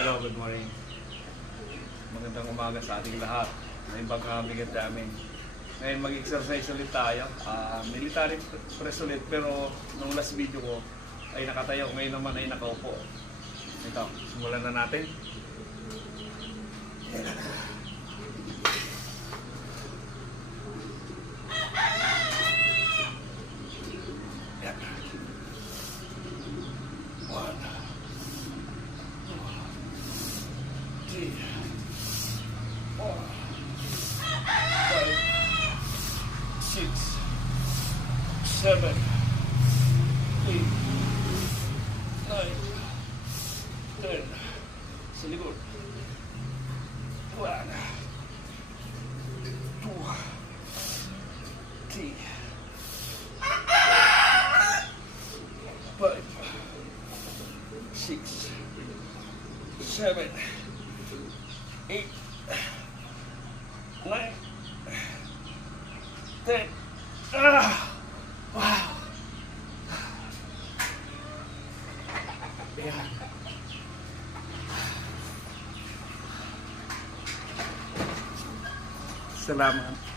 Hello, good morning. Magandang umaga sa ating lahat. May bagong bigat namin. Ngayon mag-exercise ulit tayo. Military press ulit, pero nung last video ko ay nakatayo. Ngayon naman ay nakaupo. Ito, simulan na natin. Six, 7, 8, 9, 10. Sa likod. 1, 2, 3, 5, 6, 7, 8, 9, 10. Wow! Ayan. Salamat.